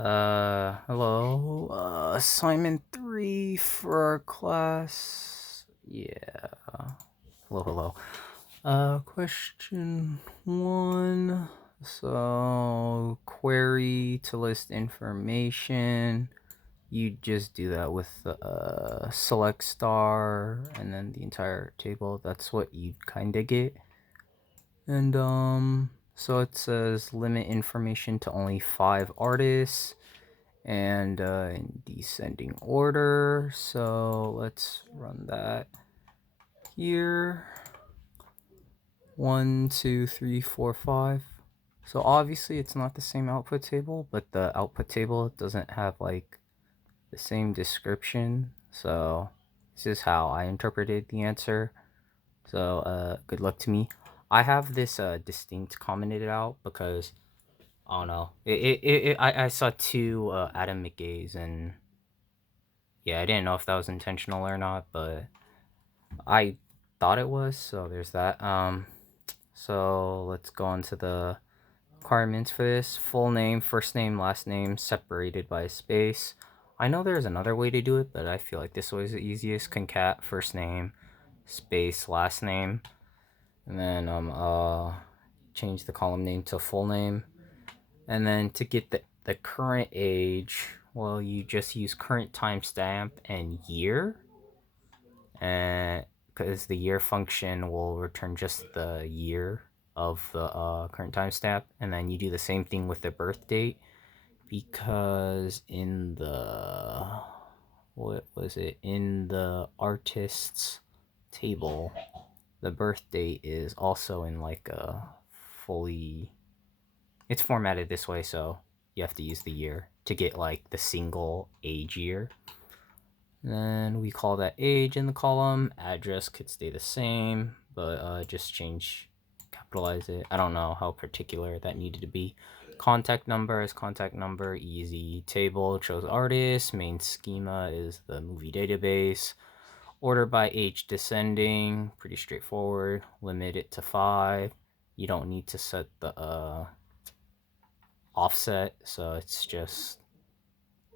Hello. Assignment 3 for our class. Yeah. Hello, hello. Question 1. So, query to list information. You just do that with select star and then the entire table. That's what you kind of get. And, so it says limit information to only 5 artists and in descending order. So let's run that here. 1, 2, 3, 4, 5. So obviously it's not the same output table, but the output table doesn't have like the same description. So this is how I interpreted the answer. So good luck to me. I have this distinct commented out because I don't know. I saw two Adam McGays, and yeah, I didn't know if that was intentional or not, but I thought it was. So there's that. So let's go on to the requirements for this. Full name, first name, last name, separated by a space. I know there's another way to do it, but I feel like this way is the easiest. Concat first name, space, last name, and then change the column name to full name. And then to get the current age, well, you just use current timestamp and year, and because the year function will return just the year of the current timestamp, and then you do the same thing with the birth date, because in the in the artist's table, the birth date is also in like a fully, it's formatted this way, so you have to use the year to get like the single age year. Then we call that age in the column. Address could stay the same, but just capitalize it. I don't know how particular that needed to be. Contact number is contact number, easy. Table chose artist. Main schema is the movie database. Order by age descending, pretty straightforward. Limit it to 5. You don't need to set the offset, so it's just,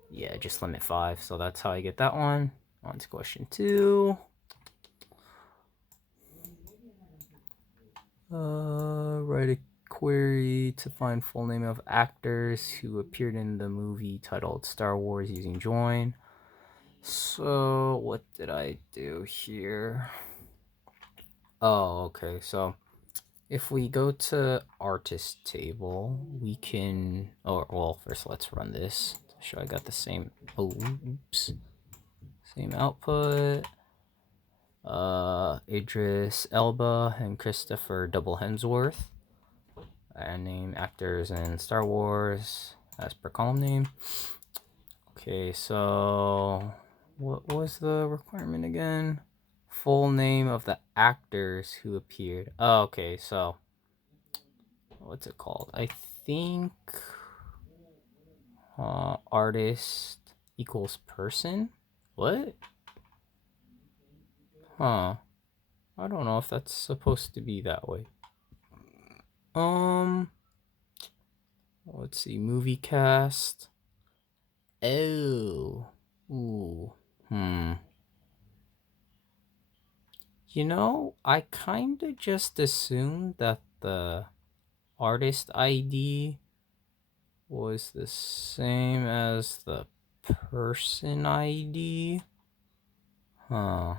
yeah, just limit 5. So that's how I get that one. On to question 2. Write a query to find full name of actors who appeared in the movie titled Star Wars using join. So what did I do here? Oh, okay. So if we go to artist table, we can, well, first let's run this to show I got the same, same output. Idris Elba and Christopher Double Hemsworth. And name actors in Star Wars as per column name. Okay, so what was the requirement again? Full name of the actors who appeared. Oh, okay, so what's it called? I think artist equals person. What? Huh. I don't know if that's supposed to be that way. Let's see, movie cast. Oh. Ooh. You know, I kind of just assumed that the artist ID was the same as the person ID. Huh.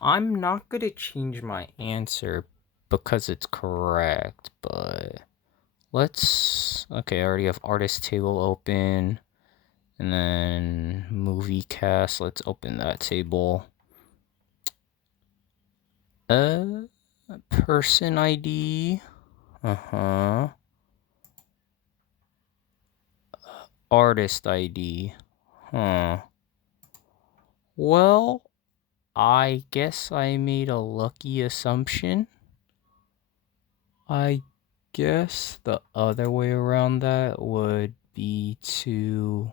I'm not going to change my answer because it's correct, but let's... Okay, I already have artist table open. And then movie cast, let's open that table. Person ID. Artist ID. Well, I guess I made a lucky assumption. I guess the other way around that would be to...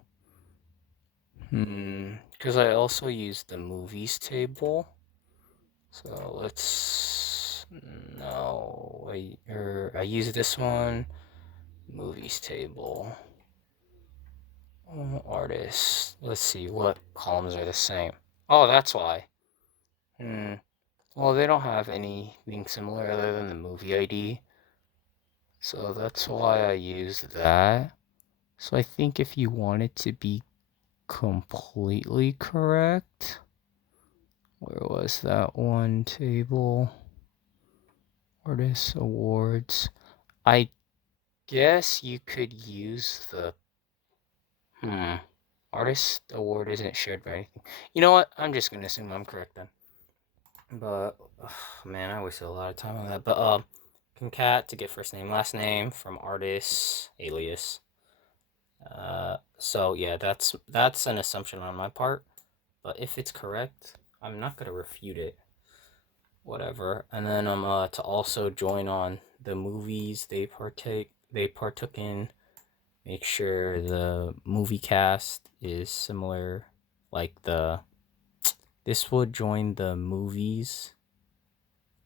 because I also used the movies table. So let's... No, I use this one. Movies table. Artists. Let's see, what columns are the same? Oh, that's why. Well, they don't have anything similar other than the movie ID. So that's why I use that. So I think if you want it to be completely correct, where was that one table? Artists awards. I guess you could use the artist award isn't shared by anything. You know what? I'm just gonna assume I'm correct then. But man, I wasted a lot of time on that. But concat to get first name, last name from artist alias. So yeah, that's an assumption on my part. But if it's correct, I'm not gonna refute it. Whatever. And then to also join on the movies they partook in. Make sure the movie cast is similar. Like this would join the movies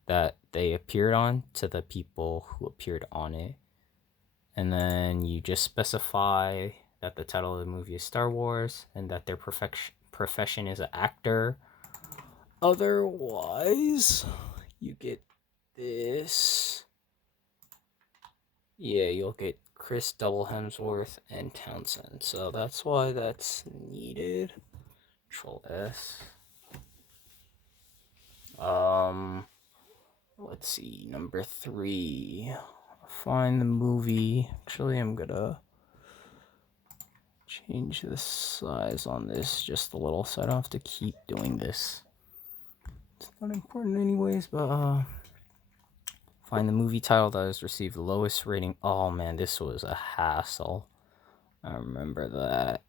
that they appeared on to the people who appeared on it. And then you just specify that the title of the movie is Star Wars and that their profession is an actor. Otherwise, you get this. Yeah, you'll get Chris Double Hemsworth and Townsend. So that's why that's needed. Control S. Let's see, number 3. Find the movie. Actually, I'm gonna change the size on this just a little so I don't have to keep doing this. It's not important anyways, but find the movie title that has received the lowest rating. Oh man, this was a hassle. I remember that.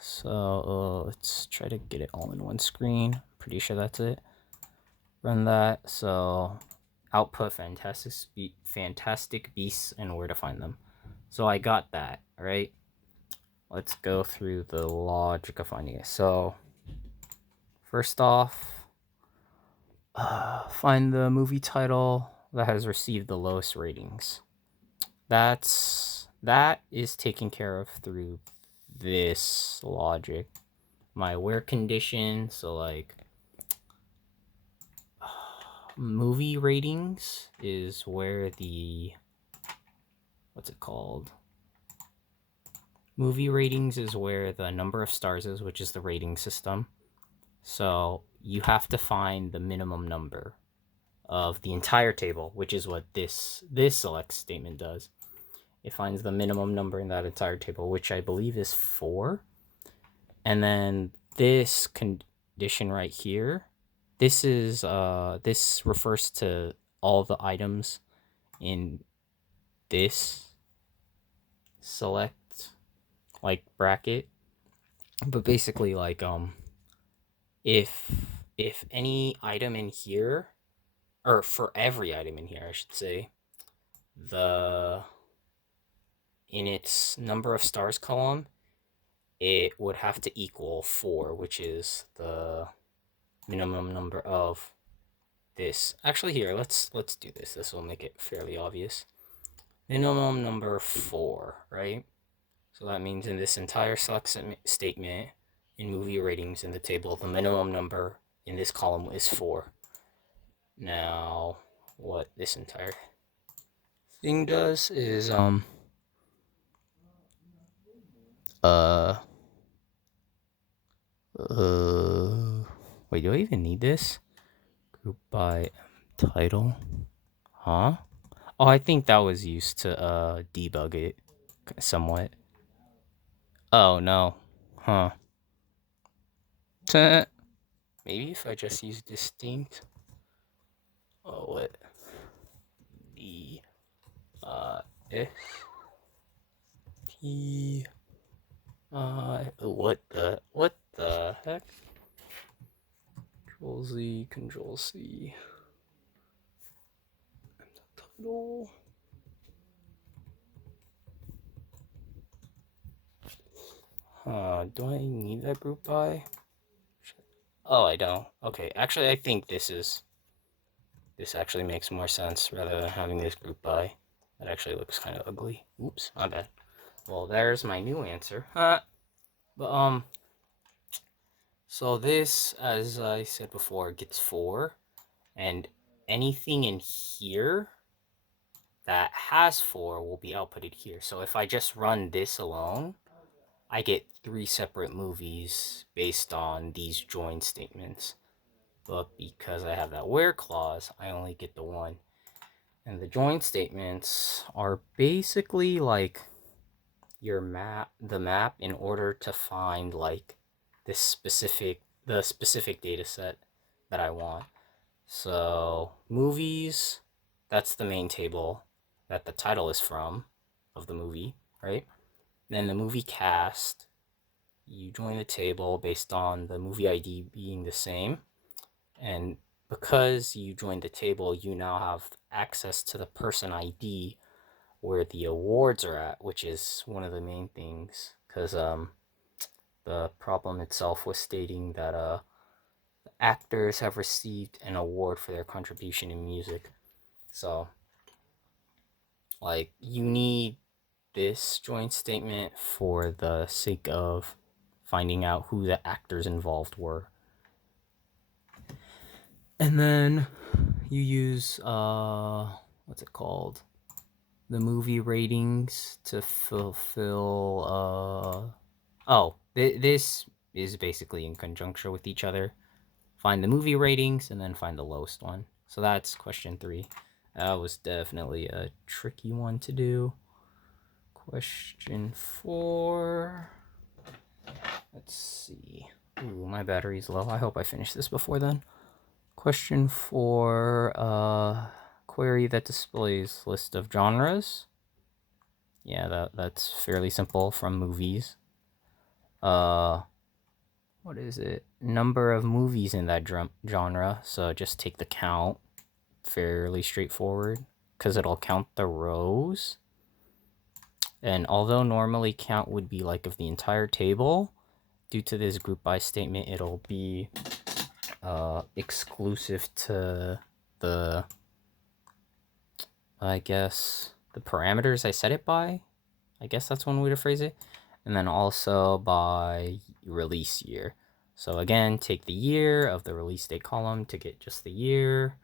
So let's try to get it all in one screen. Pretty sure that's it. Run that. So output fantastic beasts and where to find them. So I got that, right? Let's go through the logic of finding it. So first off, find the movie title that has received the lowest ratings. That is taken care of through this logic. My where condition, so like movie ratings is where the what's it called? Movie ratings is where the number of stars is, which is the rating system. So you have to find the minimum number of the entire table, which is what this select statement does. It finds the minimum number in that entire table, which I believe is 4. And then this condition right here, this is this refers to all the items in this select like bracket. But basically like if any item in here, or for every item in here I should say, the in its number of stars column, it would have to equal 4, which is the minimum number of this. Actually, here, let's do this. This will make it fairly obvious. Minimum number 4, right? So that means in this entire select statement in movie ratings in the table, the minimum number in this column is 4. Now, what this entire thing does is uh wait, do I even need this? Group by title. Huh? Oh, I think that was used to debug it somewhat. Oh no. Huh. Maybe if I just use distinct. Oh what? D S T what the heck? Control Z, Control C. Title. Do I need that group by? Oh, I don't. Okay, actually, I think this actually makes more sense rather than having this group by. That actually looks kind of ugly. Oops, my bad. Well, there's my new answer. But so this, as I said before, gets 4, and anything in here that has 4 will be outputted here. So if I just run this alone, I get 3 separate movies based on these join statements. But because I have that where clause, I only get the 1. And the join statements are basically like the map in order to find like the specific data set that I want. So movies, that's the main table that the title is from of the movie, right? Then the movie cast, you join the table based on the movie ID being the same. And because you joined the table, you now have access to the person ID where the awards are at, which is one of the main things. Because the problem itself was stating that actors have received an award for their contribution in music. So, like, you need this joint statement for the sake of finding out who the actors involved were. And then you use what's it called? The movie ratings to fulfill this is basically in conjunction with each other. Find the movie ratings and then find the lowest one. So that's question 3. That was definitely a tricky one to do. Question 4. Let's see. Ooh, my battery's low. I hope I finish this before then. Question 4, query that displays list of genres. Yeah, that's fairly simple from movies. What is it? Number of movies in that genre. So just take the count. Fairly straightforward because it'll count the rows. And although normally count would be like of the entire table, due to this group by statement, it'll be exclusive to the, I guess, the parameters I set it by. I guess that's one way to phrase it. And then also by release year. So again, take the year of the release date column to get just the year.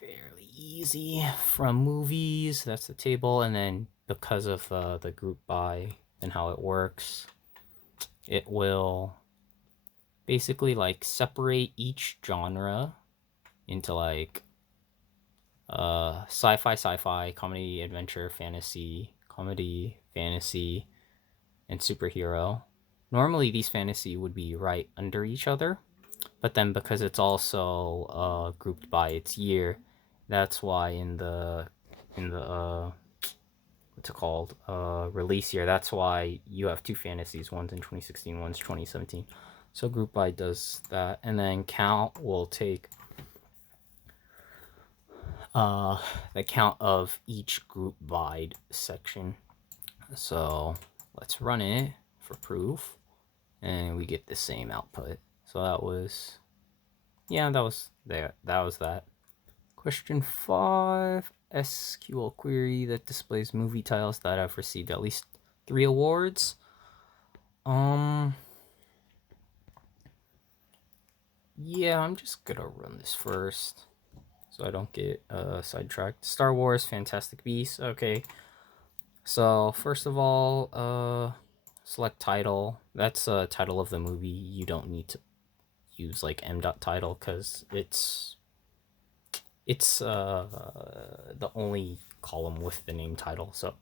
Fairly easy. From movies, that's the table. And then because of the group by and how it works, it will basically like separate each genre into like sci-fi, comedy, adventure, fantasy, and superhero. Normally these fantasy would be right under each other, but then because it's also grouped by its year, that's why in the what's it called, release year, that's why you have 2 fantasies, one's in 2016, one's 2017. So group by does that, and then count will take the count of each group by section. So let's run it for proof, and we get the same output. So that was, yeah, that was there. That was that. Question 5, SQL query that displays movie titles that have received at least 3 awards. Yeah, I'm just gonna run this first so I don't get sidetracked. Star Wars, Fantastic Beasts. Okay. So first of all, select title. That's a title of the movie. You don't need to use like m.title because it's the only column with the name title. So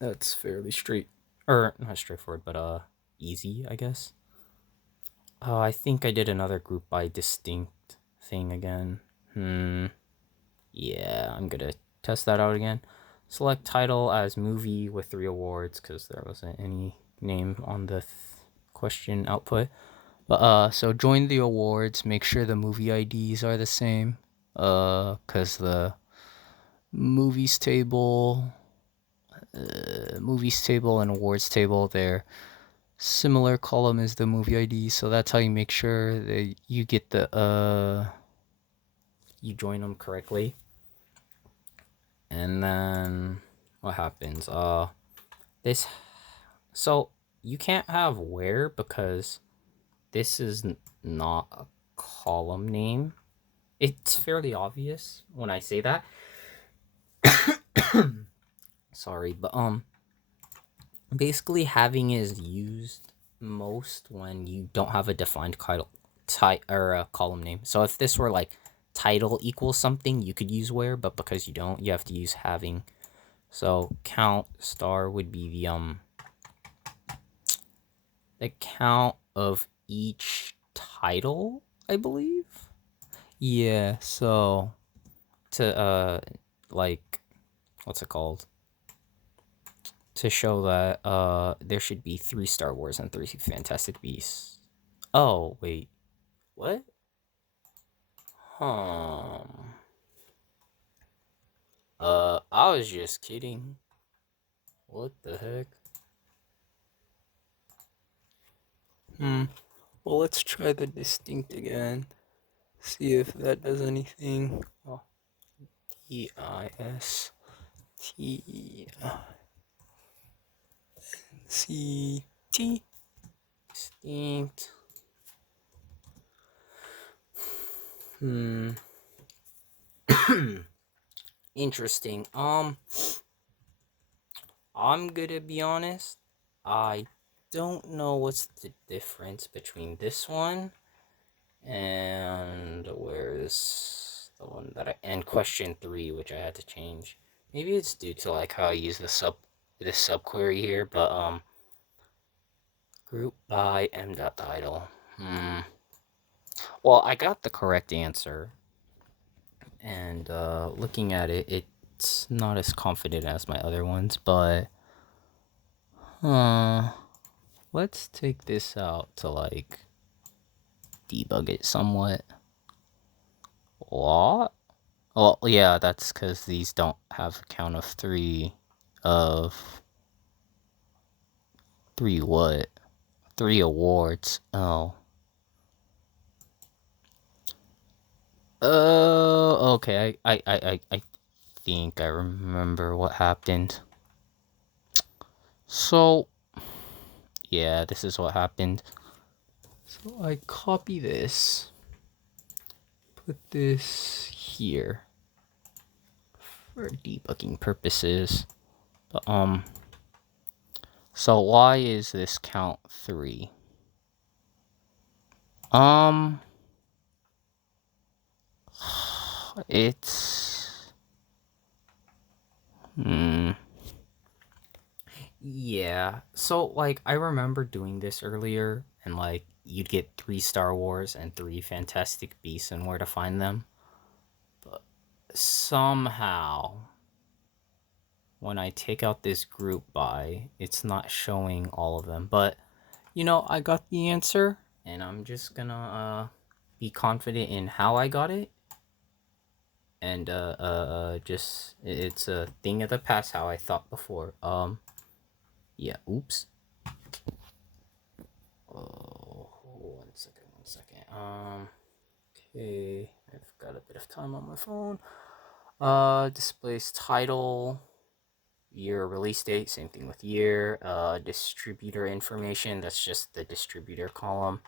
that's fairly not straightforward, but easy, I guess. I think I did another group by distinct thing again. Yeah, I'm gonna test that out again. Select title as movie with 3 awards because there wasn't any name on the question output. But so join the awards. Make sure the movie IDs are the same. Because the movies table, and awards table, they're similar column as the movie ID. So that's how you make sure that you get the you join them correctly. And then what happens? So you can't have where because this is not a column name. It's fairly obvious when I say that. Sorry, but basically having is used most when you don't have a defined or a column name. So if this were like title equals something, you could use where, but because you don't, you have to use having. So count star would be the count of each title, I believe. Yeah, so to like what's it called? To show that there should be 3 Star Wars and 3 Fantastic Beasts. Oh, wait. What? Um I was just kidding. What the heck? Well, let's try the distinct again. See if that does anything. Oh, DISTCT. Distinct. Interesting. I'm gonna be honest. I don't know what's the difference between this one and where's the one that and question 3, which I had to change. Maybe it's due to like how I use the subquery here, but group by m.title. Well, I got the correct answer, and looking at it, it's not as confident as my other ones, but let's take this out to like debug it somewhat. What? Well, yeah, that's because these don't have a count of 3 of 3 what? 3 awards. Oh. Oh, okay. I think I remember what happened. So, yeah, this is what happened. So I copy this, put this here for debugging purposes. But so why is this count 3? It's yeah. So like I remember doing this earlier and like you'd get 3 Star Wars and 3 Fantastic Beasts and where to find them. But somehow when I take out this group by, it's not showing all of them. But you know, I got the answer and I'm just gonna be confident in how I got it. And just it's a thing of the past how I thought before. Yeah, oops. Oh, one second. Okay, I've got a bit of time on my phone. Displays title, year, release date, same thing with year. Distributor information, that's just the distributor column.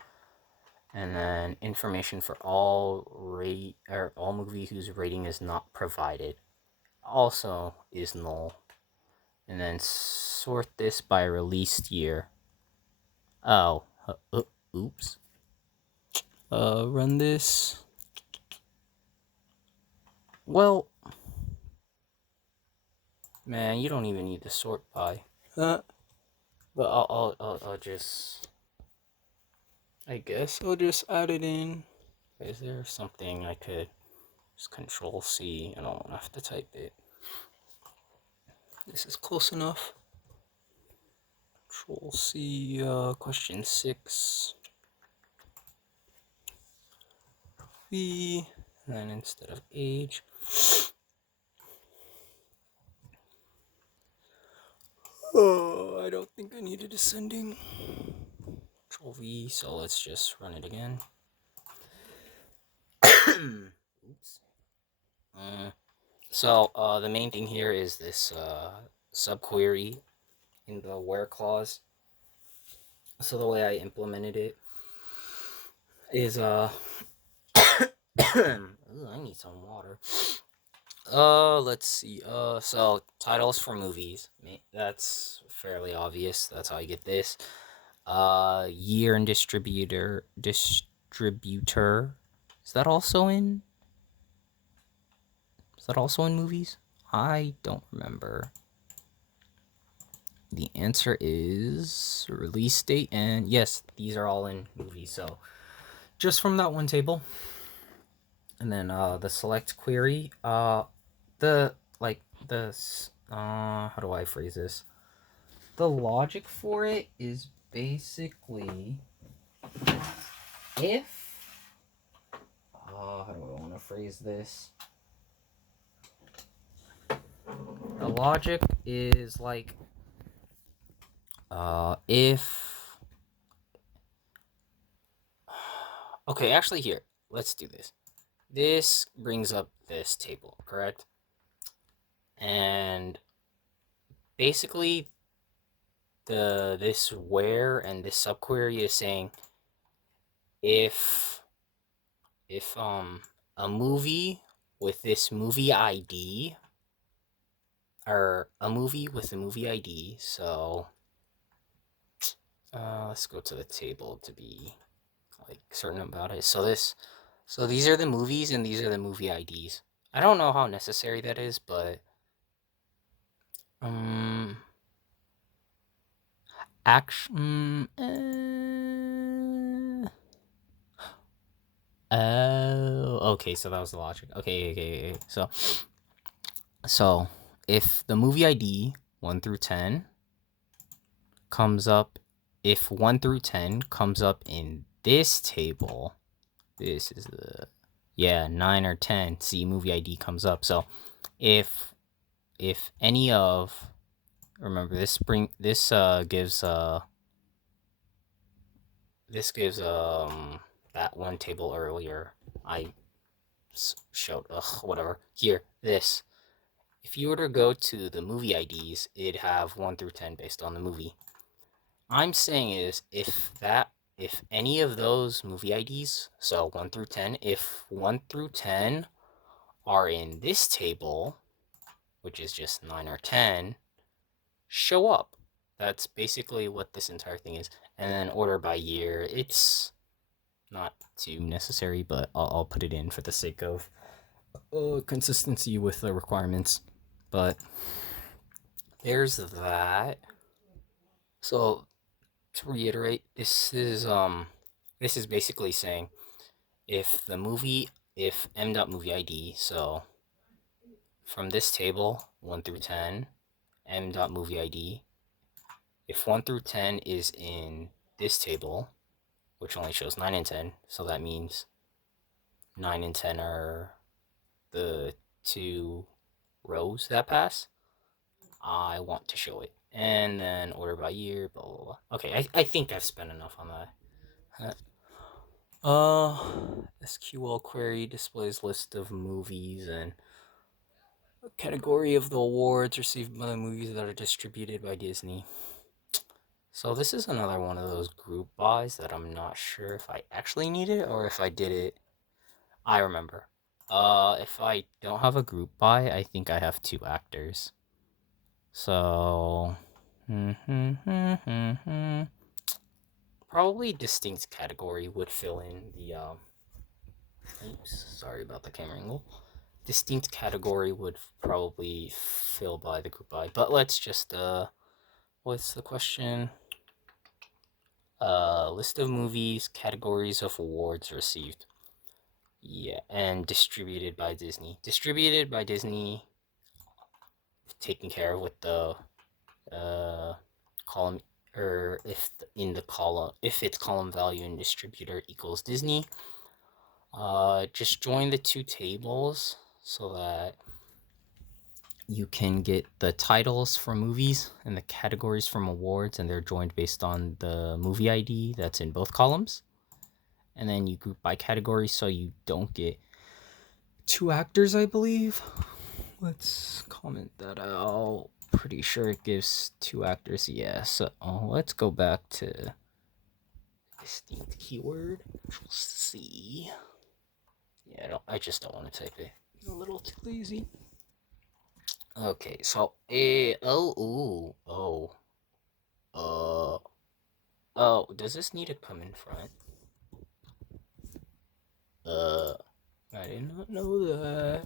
And then information for all movie whose rating is not provided also is null. And then sort this by released year. Oh, oops. Run this. Well, man, you don't even need to sort by. But I'll just. I guess I'll just add it in. Is there something I could just Control C? I don't want to have to type it. This is close enough. Control C. Question 6. B. And then instead of age. Oh, I don't think I need a descending. Control V, so let's just run it again. Oops. So the main thing here is this subquery in the where clause. So the way I implemented it is ooh, I need some water. Let's see. So titles for movies. That's fairly obvious. That's how I get this. Year and distributor. Is that also in? Is that also in movies? I don't remember. The answer is release date, and yes, these are all in movies. So just from that one table, and then the select query. The like the how do I phrase this? The logic for it is basically if how do I want to phrase this? The logic is like if okay, actually here, let's do this. This brings up this table, correct? And basically this where and this subquery is saying if a movie with this movie ID or a movie with a movie ID, so let's go to the table to be like certain about it. So these are the movies and these are the movie IDs. I don't know how necessary that is, but action. Oh, okay. So that was the logic. Okay. So if the movie ID 1 through 10 comes up, if 1 through 10 comes up in this table, this is the 9 or 10. See, movie ID comes up. So if any of, remember this gives that one table earlier I showed, whatever, here, this, if you were to go to the movie IDs, it'd have 1 through 10 based on the movie. I'm saying is if any of those movie IDs, so 1 through 10, if 1 through 10 are in this table, which is just 9 or 10, show up. That's basically what this entire thing is. And then order by year, it's not too necessary, but I'll put it in for the sake of consistency with the requirements. But there's that. So to reiterate, this is basically saying if m.movie ID, so from this table 1 through 10, m.movie ID, if 1 through 10 is in this table, which only shows 9 and 10, so that means 9 and 10 are the two rows that pass, I want to show it. And then order by year, blah, blah, blah. Okay, I think I've spent enough on that. SQL query displays list of movies and a category of the awards received by the movies that are distributed by Disney. So this is another one of those group buys that I'm not sure if I actually need it or if I did it. I remember. If I don't have a group buy, I think I have 2 actors. So, probably distinct category would fill in the oops, sorry about the camera angle. Distinct category would probably fill by the group by, but let's just what's the question? List of movies, categories of awards received. Yeah, and distributed by Disney. Distributed by Disney, taken care of with the column, or if in the column, if its column value and distributor equals Disney. Just join the 2 tables so that you can get the titles from movies and the categories from awards, and they're joined based on the movie ID that's in both columns. And then you group by category so you don't get 2 actors, I believe. Let's comment that out. Pretty sure it gives 2 actors. Yeah, so let's go back to distinct keyword. Control C. Yeah, I just don't want to type it. I'm a little too lazy. Okay, so does this need to come in front? I did not know that.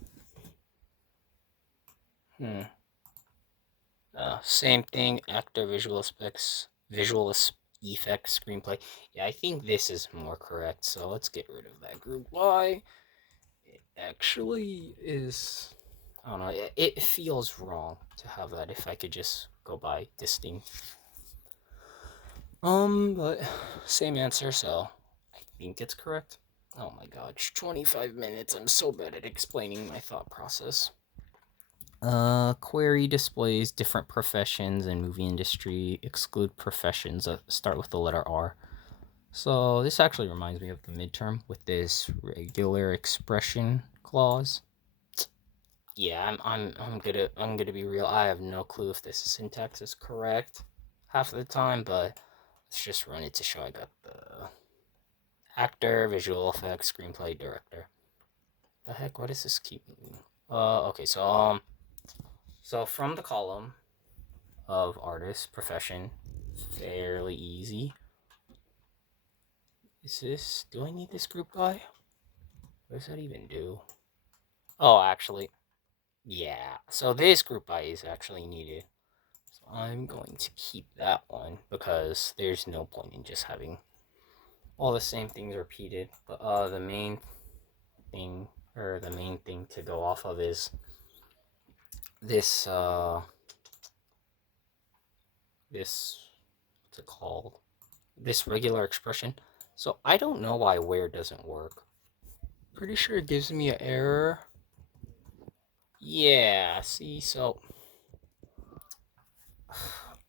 Same thing. Actor, visual effects, screenplay. Yeah, I think this is more correct. So let's get rid of that group. Why? It actually is. I don't know. It feels wrong to have that. If I could just go by distinct. But same answer. So I think it's correct. Oh my gosh, 25 minutes. I'm so bad at explaining my thought process. Query displays different professions in movie industry. Exclude professions that start with the letter R. So this actually reminds me of the midterm with this regular expression clause. Yeah, I'm gonna be real. I have no clue if this syntax is correct half of the time, but let's just run it to show I got the actor, visual effects, screenplay, director. The heck? Why does this keep moving? Okay, so from the column of artist profession, fairly easy. Do I need this group by? What does that even do? Oh, actually, yeah. So this group by is actually needed. So I'm going to keep that one because there's no point in just having all the same things repeated. But the main thing to go off of is this what's it called? This regular expression. So I don't know why where doesn't work. Pretty sure it gives me an error. Yeah, see, so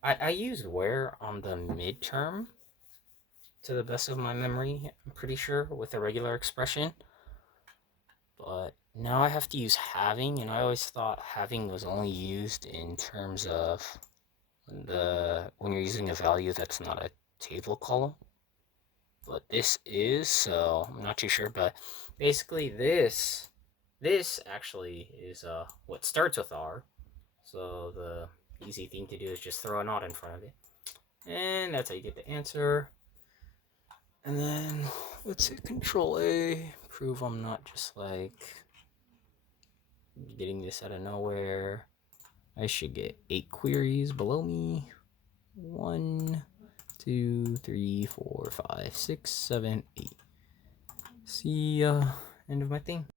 I used where on the midterm to the best of my memory, I'm pretty sure, with a regular expression. But now I have to use having, and I always thought having was only used in terms of when you're using a value that's not a table column. But this is, so I'm not too sure, but basically this actually is what starts with R. So the easy thing to do is just throw a not in front of it. And that's how you get the answer. And then let's hit Control A. Prove I'm not just like getting this out of nowhere. I should get 8 queries below me. 1, 2, 3, 4, 5, 6, 7, 8. See, end of my thing.